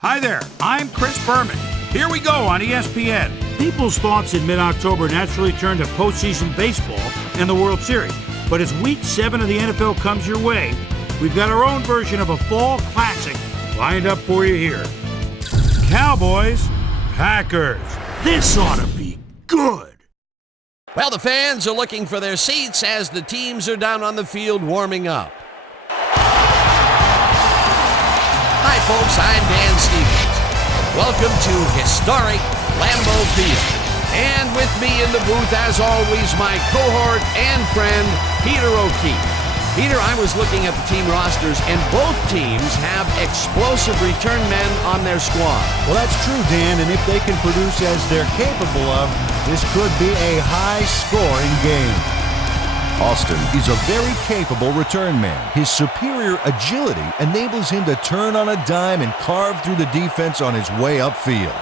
Hi there, I'm Chris Berman. Here we go on ESPN. People's thoughts in mid-October naturally turn to postseason baseball and the World Series. But as Week 7 of the NFL comes your way, we've got our own version of a fall classic lined up for you here. Cowboys, Packers. This ought to be good. Well, the fans are looking for their seats as the teams are down on the field warming up. Hi, folks. I'm Dan Stevens. Welcome to historic Lambeau Field. And with me in the booth, as always, my cohort and friend, Peter O'Keefe. Peter, I was looking at the team rosters, and both teams have explosive return men on their squad. Well, that's true, Dan, and if they can produce as they're capable of, this could be a high-scoring game. Austin is a very capable return man. His superior agility enables him to turn on a dime and carve through the defense on his way upfield.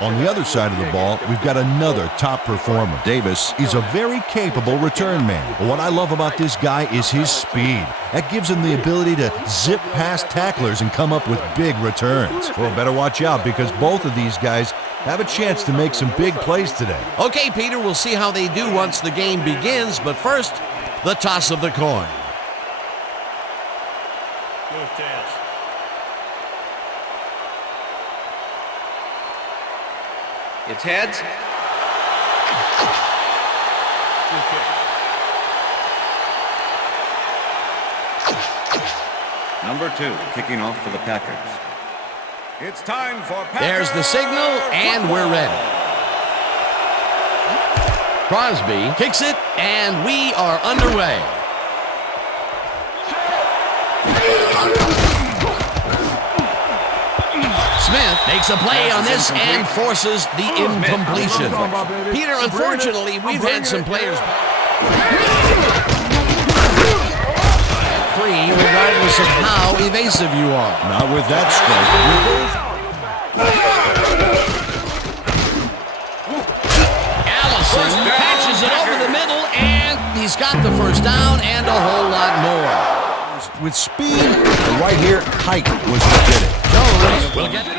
On the other side of the ball, we've got another top performer. Davis is a very capable return man. But what I love about this guy is his speed. That gives him the ability to zip past tacklers and come up with big returns. Well, better watch out because both of these guys have a chance to make some big plays today. Okay, Peter, we'll see how they do once the game begins, but first, the toss of the coin. It's heads. Number 2, kicking off for the Packers. It's time for Packers. There's the signal, and we're ready. Crosby kicks it, and we are underway. Smith makes a play on this and forces the incompletion. Peter, unfortunately, we've had some players free regardless of how evasive you are. Not with that stroke. Allison patches it over the middle, and he's got the first down and a whole lot more. With speed, and right here, height was what did it. Jones will get it.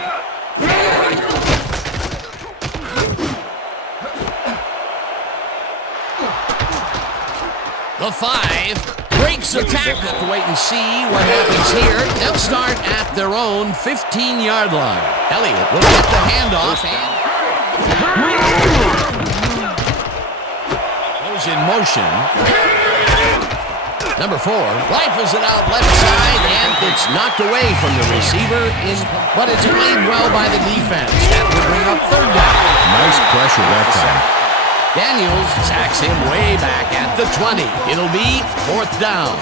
The 5 breaks a tackle. Have to wait and see what happens here. They'll start at their own 15-yard line. Elliott will get the handoff and goes in motion. Number 4 rifles it out left side, and it's knocked away from the receiver, but it's played well by the defense. That will bring up third down. Nice pressure that time. Daniels sacks him way back at the 20. It'll be fourth down.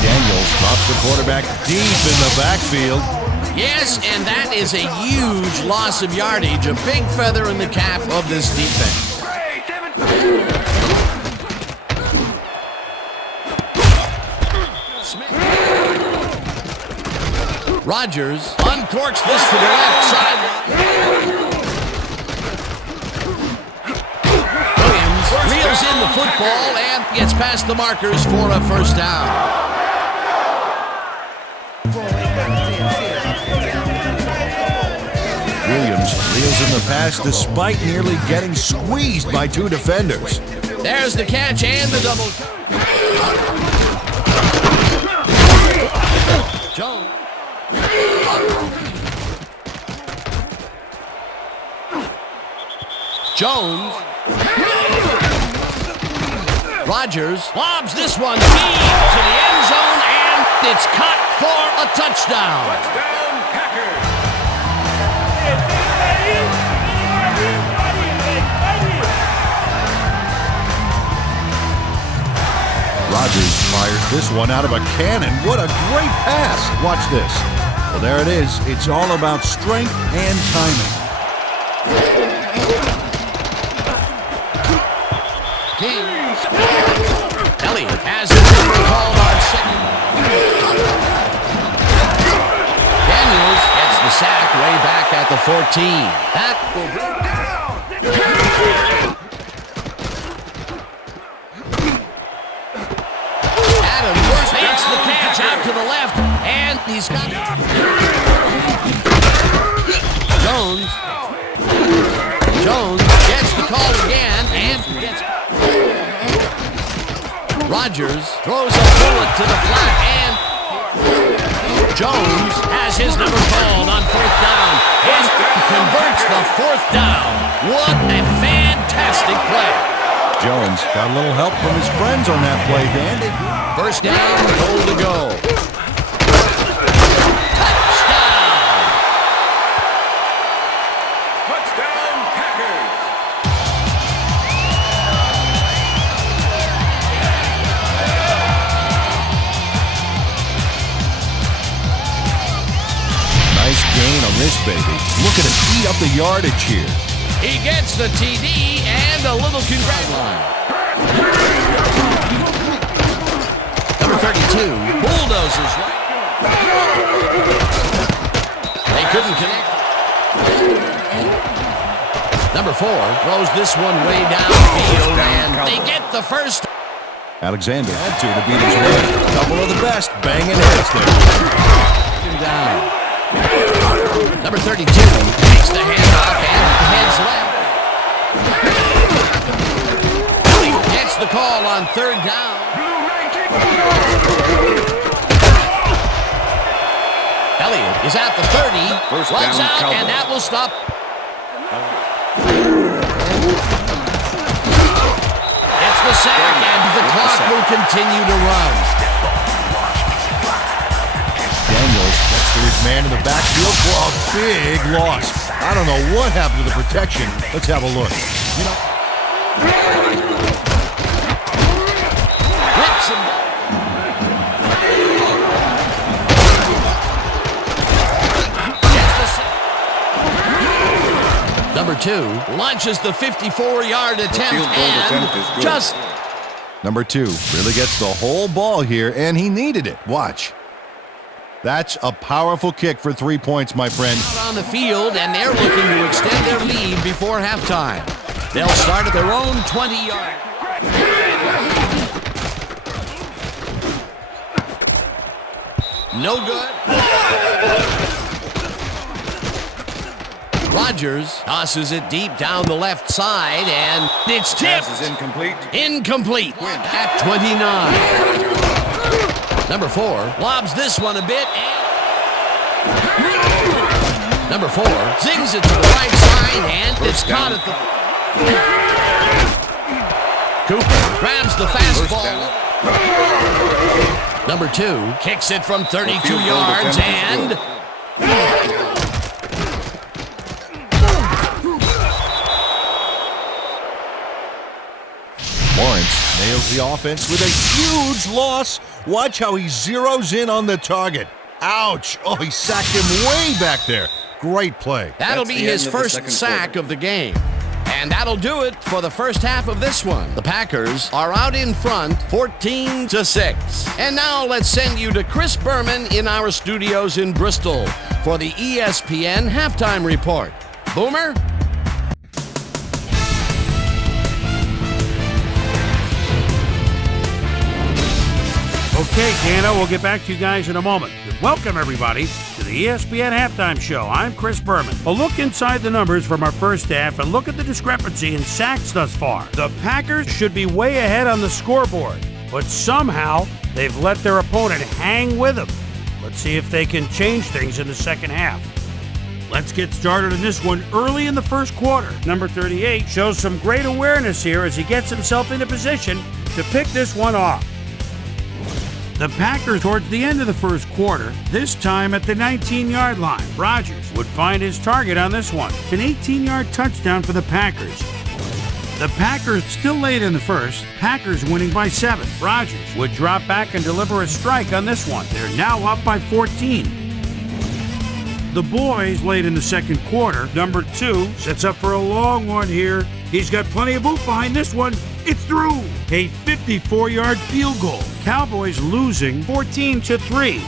Daniels drops the quarterback deep in the backfield. Yes, and that is a huge loss of yardage, a big feather in the cap of this defense. Rodgers uncorks this to the left side. Williams reels in the football and gets past the markers for a first down. Williams reels in the pass despite nearly getting squeezed by 2 defenders. There's the catch and the double. Jones. Rodgers lobs this one deep to the end zone, and it's caught for a touchdown. Touchdown, Packers. Rodgers fires this one out of a cannon. What a great pass. Watch this. Well, there it is. It's all about strength and timing. King. Elliott has his number called on second. Daniels gets the sack way back at the 14. That will bring Adams makes the catch out to the left. He's got Jones gets the call again and gets. Rodgers throws a bullet to the flat, and Jones has his number called on 4th down and converts the 4th down. What a fantastic play. Jones got a little help from his friends on that play, Dandy. 1st down, goal to go. Touchdown, Packers. Nice gain on this baby. Looking to eat up the yardage here. He gets the TD and a little congratulations. Number 32 bulldozes right. They couldn't connect. Number 4 throws this one way downfield, and they get the first. Alexander had to beat his way. A couple of the best banging heads there. Down. Number 32 takes the handoff and heads left. Gets the call on 3rd down. Elliott is at the 30, First runs down, out, Cowboys. and that will stop. It's the sack, and the clock will continue to run. Daniels gets to his man in the backfield for a big loss. I don't know what happened to the protection. Let's have a look. Whips him. Number 2 launches the 54-yard attempt field goal attempt is and good. just Number 2 really gets the whole ball here, and he needed it. Watch. That's a powerful kick for 3 points, my friend. out on the field, and they're looking to extend their lead before halftime. They'll start at their own 20-yard. No good. Rodgers tosses it deep down the left side, and it's tipped. Pass is incomplete. Incomplete at 29. Number 4 lobs this one a bit, and number 4 zings it to the right side, and it's caught at the. Cooper grabs the fastball. Number 2 kicks it from 32 field goal yards, attempt is and Lawrence nails the offense with a huge loss. Watch how he zeroes in on the target. Ouch. Oh, he sacked him way back there. Great play. that'll That's be the his end of the first second sack quarter. of the game. And that'll do it for the first half of this one. The Packers are out in front, 14-6. And now let's send you to Chris Berman in our studios in Bristol for the ESPN halftime report. Boomer? Okay, Dana, we'll get back to you guys in a moment. Welcome, everybody, to the ESPN Halftime Show. I'm Chris Berman. A look inside the numbers from our first half and look at the discrepancy in sacks thus far. The Packers should be way ahead on the scoreboard, but somehow they've let their opponent hang with them. Let's see if they can change things in the second half. Let's get started in this one early in the first quarter. Number 38 shows some great awareness here as he gets himself into position to pick this one off. The Packers towards the end of the first quarter, this time at the 19-yard line. Rodgers would find his target on this one. An 18-yard touchdown for the Packers. The Packers still late in the first, Packers winning by 7. Rodgers would drop back and deliver a strike on this one. They're now up by 14. The boys late in the second quarter. Number 2 sets up for a long one here. He's got plenty of oomph behind this one. It's through. A 54-yard field goal. Cowboys losing 14-3.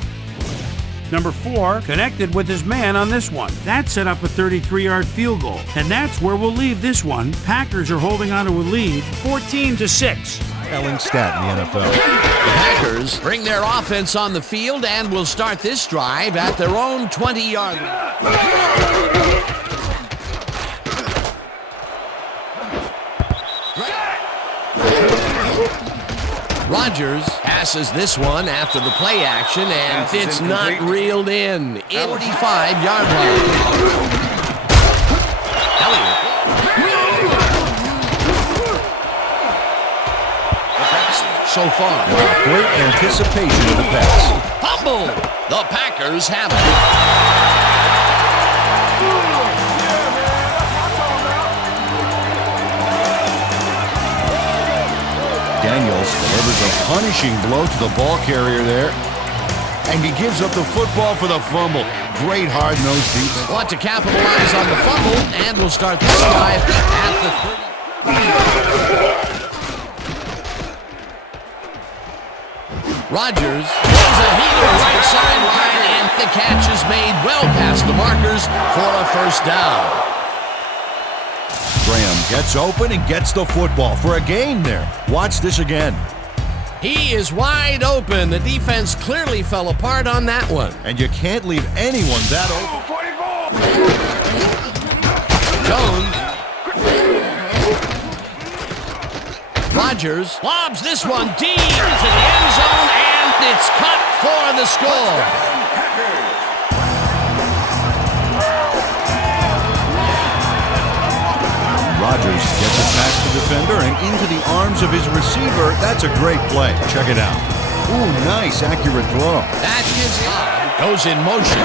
Number 4 connected with his man on this one. That set up a 33-yard field goal. And that's where we'll leave this one. Packers are holding on to a lead 14-6. telling stat in the NFL. The Packers bring their offense on the field and will start this drive at their own 20-yard line. Rodgers passes this one after the play action, and it's not reeled in. 85-yard line. Elliott. So far. Great anticipation of the pass. Fumble. The Packers have it. Daniels delivers a punishing blow to the ball carrier there. And he gives up the football for the fumble. Great hard-nosed defense. Want to capitalize on the fumble, and we'll start this drive at the 30. Rodgers throws a heater right sideline, and the catch is made well past the markers for a first down. Graham gets open and gets the football for a gain there. Watch this again. He is wide open. The defense clearly fell apart on that one. And you can't leave anyone that open. Jones. Rodgers lobs this one deep into the end zone, and it's cut for the score. Rodgers gets it past the defender and into the arms of his receiver. That's a great play. Check it out. Ooh, nice, accurate throw. That is goes in motion.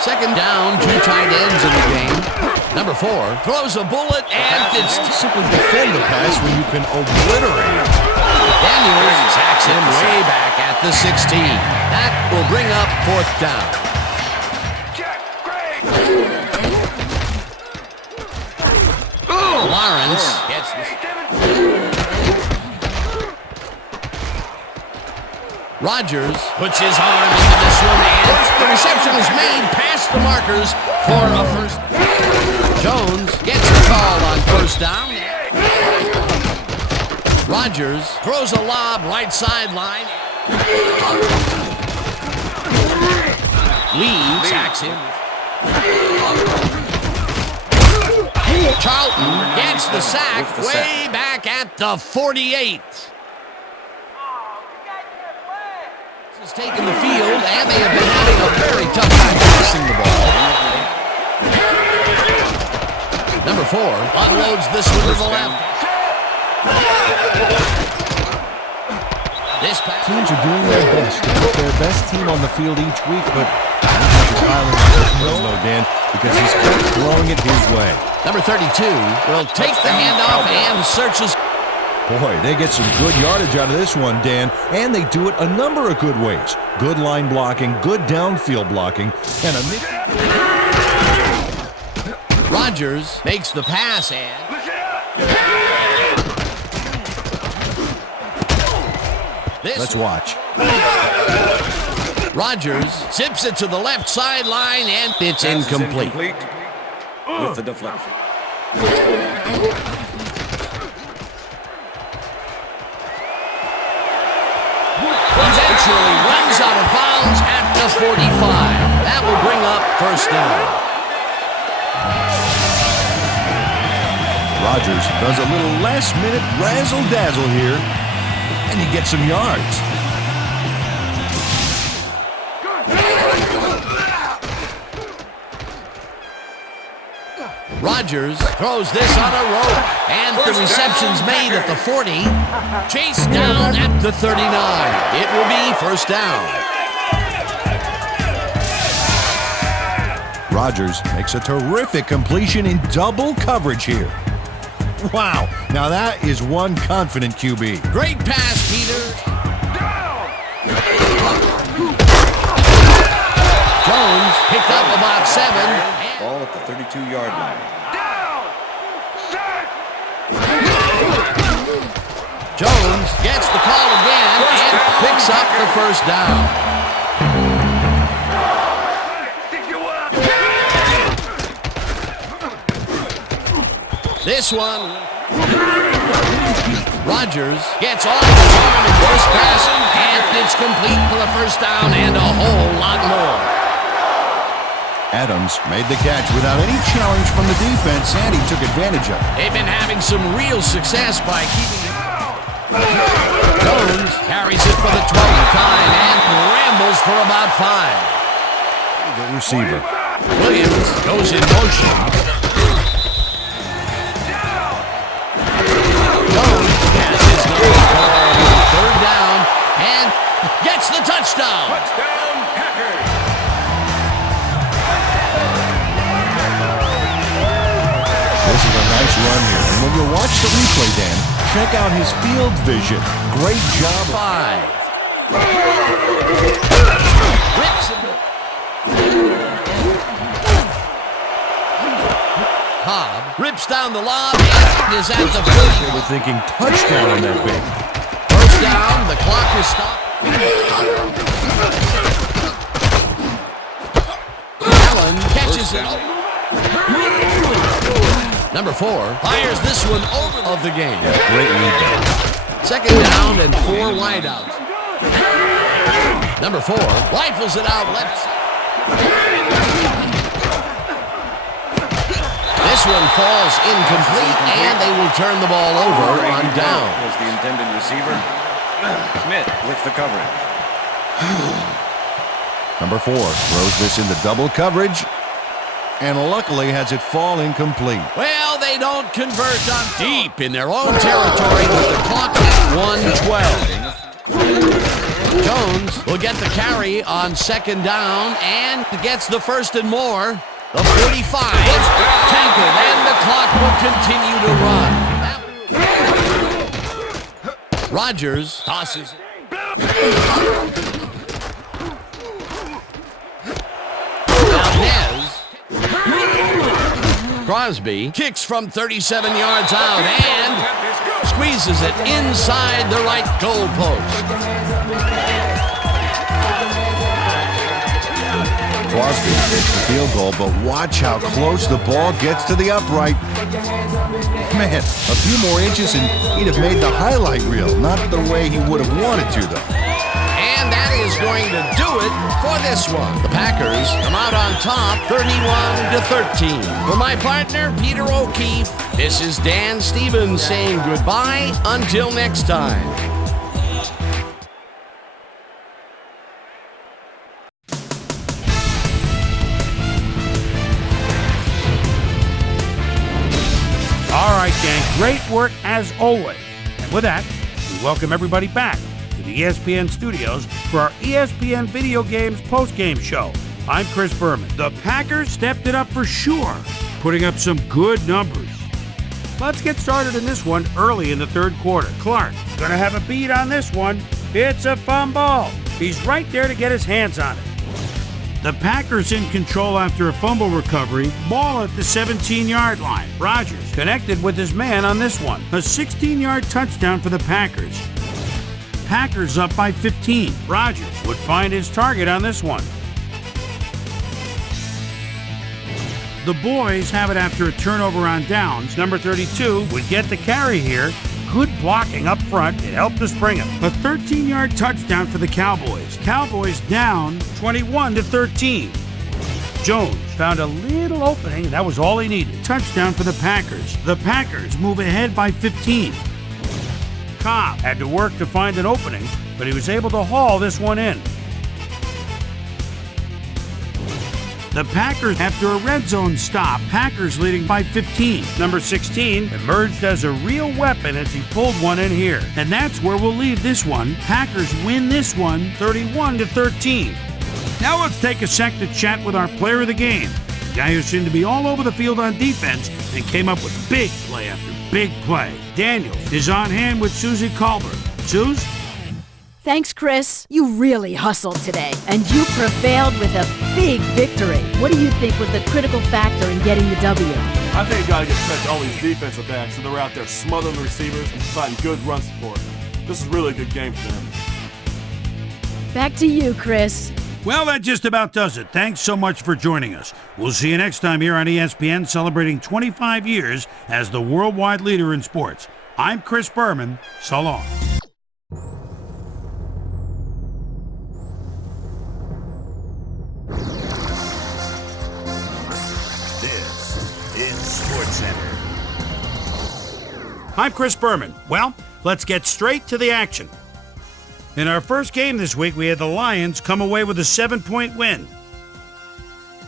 Second down, 2 tight ends in the game. Number 4 throws a bullet, and it's Simply defend the pass when you can obliterate it. Daniels sacks him way back at the 16. That will bring up 4th down. Lawrence gets Rodgers puts his arm into this one, and the reception is made past the markers for a first. Jones gets the call on first down. Rodgers throws a lob right sideline. Lee sacks him. Charlton gets the sack way back at the 48. This has taken the field, and they have been having a very tough time passing the ball. Number 4 unloads this one to the left. This pass. Teams are doing their best to put their best team on the field each week, but no, Dan, because he's kept throwing it his way. Number 32 will take the handoff and searches. Boy, they get some good yardage out of this one, Dan, and they do it a number of good ways. Good line blocking, good downfield blocking, and a Rodgers makes the pass, and let's watch. Rodgers zips it to the left sideline, and it's incomplete. With the deflection. Eventually runs out of bounds at the 45. That will bring up first down. Rodgers does a little last-minute razzle-dazzle here, and he gets some yards. Rodgers throws this on a rope, and the reception's made at the 40. Chased down at the 39. It will be first down. Rodgers makes a terrific completion in double coverage here. Wow, now that is one confident QB. Great pass, Peter. Jones picked up about 7. Ball at the 32-yard line. Jones gets the call again and picks up the first down. This one. Rodgers gets off his arm in first pass, and it's complete for a first down and a whole lot more. Adams made the catch without any challenge from the defense, and he took advantage of it. They've been having some real success by keeping it. Jones carries it for the 12th time and rambles for about 5. The receiver. Williams goes in motion. Jones has his number on 3rd down and gets the touchdown. Touchdown, Packers. This is a nice run here. And when you watch the replay, Dan, check out his field vision. Great job. 5. Rips him. Cobb rips down the lob and is at the 40. They were thinking touchdown on that big. First down, the clock is stopped. Allen catches it. Number 4 fires this one over of the game. Yeah, great rebound. 2nd down and 4 wideouts. Number 4 rifles it out left side. This one falls incomplete, and they will turn the ball over on down. Was the intended receiver. Smith with the coverage. Number 4 throws this into double coverage, and luckily has it fall incomplete. Well, they don't convert on deep in their own territory with the clock at 1:12. Jones will get the carry on 2nd down and gets the 1st and more. The 45 is tackled, and the clock will continue to run. Rodgers tosses. Valdez. Crosby kicks from 37 yards out and squeezes it inside the right goal post. Crosby takes the field goal, but watch how close the ball gets to the upright. Man, a few more inches and he'd have made the highlight reel. Not the way he would have wanted to, though. And that is going to do it for this one. The Packers come out on top 31-13. For my partner, Peter O'Keefe, this is Dan Stevens saying goodbye until next time. All right, gang, great work as always. And with that, we welcome everybody back to the ESPN studios for our ESPN Video Games post-game show. I'm Chris Berman. The Packers stepped it up for sure, putting up some good numbers. Let's get started in this one early in the 3rd quarter. Clark, gonna have a beat on this one. It's a fumble. He's right there to get his hands on it. The Packers in control after a fumble recovery, ball at the 17-yard line. Rodgers connected with his man on this one. A 16-yard touchdown for the Packers. Packers up by 15. Rodgers would find his target on this one. The boys have it after a turnover on downs. Number 32 would get the carry here. Good blocking up front. It helped us bring him. A 13-yard touchdown for the Cowboys. Cowboys down 21-13. Jones found a little opening, and that was all he needed. Touchdown for the Packers. The Packers move ahead by 15. Cobb had to work to find an opening, but he was able to haul this one in. The Packers, after a red zone stop, Packers leading by 15. Number 16 emerged as a real weapon as he pulled one in here. And that's where we'll leave this one. Packers win this one 31-13. Now let's take a sec to chat with our player of the game. The guy who seemed to be all over the field on defense and came up with big play after big play. Daniels is on hand with Susie Colbert. Suze? Thanks, Chris. You really hustled today, and you prevailed with a big victory. What do you think was the critical factor in getting the W? I think you got to give credit to all these defensive backs, and they were out there smothering the receivers and providing good run support. This is really a good game for them. Back to you, Chris. Well, that just about does it. Thanks so much for joining us. We'll see you next time here on ESPN, celebrating 25 years as the worldwide leader in sports. I'm Chris Berman. So long. This is SportsCenter. I'm Chris Berman. Well, let's get straight to the action. In our first game this week, we had the Lions come away with a 7-point win.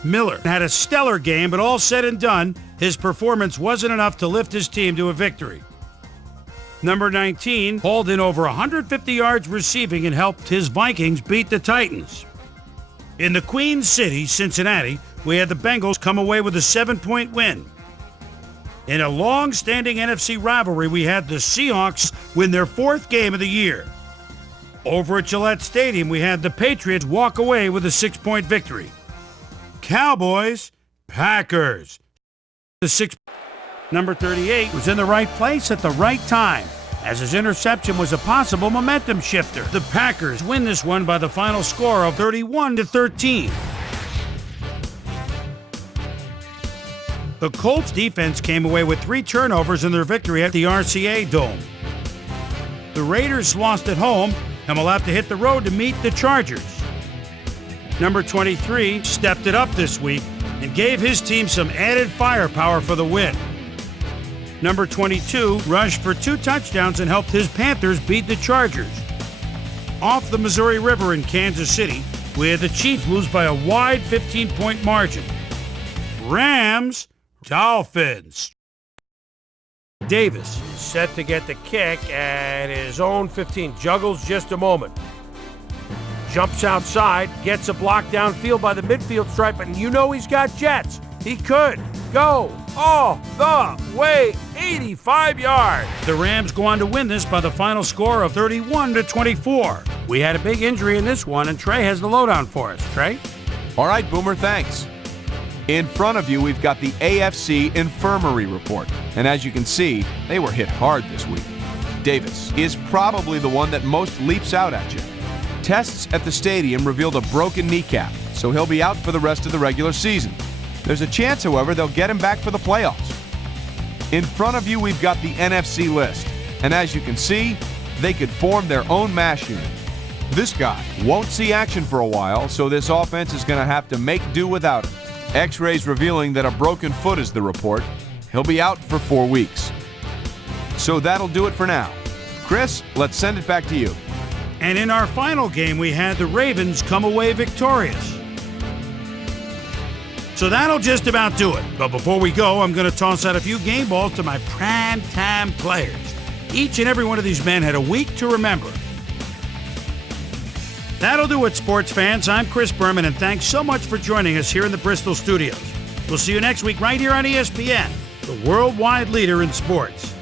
Miller had a stellar game, but all said and done, his performance wasn't enough to lift his team to a victory. Number 19 hauled in over 150 yards receiving and helped his Vikings beat the Titans. In the Queen City, Cincinnati, we had the Bengals come away with a 7-point win. In a long-standing NFC rivalry, we had the Seahawks win their 4th game of the year. Over at Gillette Stadium, we had the Patriots walk away with a 6-point victory. Cowboys, Packers. Number 38 was in the right place at the right time, as his interception was a possible momentum shifter. The Packers win this one by the final score of 31-13. The Colts defense came away with 3 turnovers in their victory at the RCA Dome. The Raiders lost at home and will have to hit the road to meet the Chargers. Number 23 stepped it up this week and gave his team some added firepower for the win. Number 22 rushed for 2 touchdowns and helped his Panthers beat the Chargers. Off the Missouri River in Kansas City, we had the Chiefs lose by a wide 15-point margin. Rams, Dolphins. Davis is set to get the kick at his own 15. Juggles just a moment. Jumps outside, gets a block downfield by the midfield stripe, and you know he's got jets. He could go all the way 85 yards. The Rams go on to win this by the final score of 31-24. We had a big injury in this one, and Trey has the lowdown for us. Trey? All right, Boomer, thanks. In front of you, we've got the AFC Infirmary Report. And as you can see, they were hit hard this week. Davis is probably the one that most leaps out at you. Tests at the stadium revealed a broken kneecap, so he'll be out for the rest of the regular season. There's a chance, however, they'll get him back for the playoffs. In front of you, we've got the NFC list. And as you can see, they could form their own mash unit. This guy won't see action for a while, so this offense is going to have to make do without him. X-rays revealing that a broken foot is the report. He'll be out for 4 weeks. So that'll do it for now. Chris, let's send it back to you. And in our final game, we had the Ravens come away victorious. So that'll just about do it. But before we go, I'm going to toss out a few game balls to my prime-time players. Each and every one of these men had a week to remember. That'll do it, sports fans. I'm Chris Berman, and thanks so much for joining us here in the Bristol studios. We'll see you next week right here on ESPN, the worldwide leader in sports.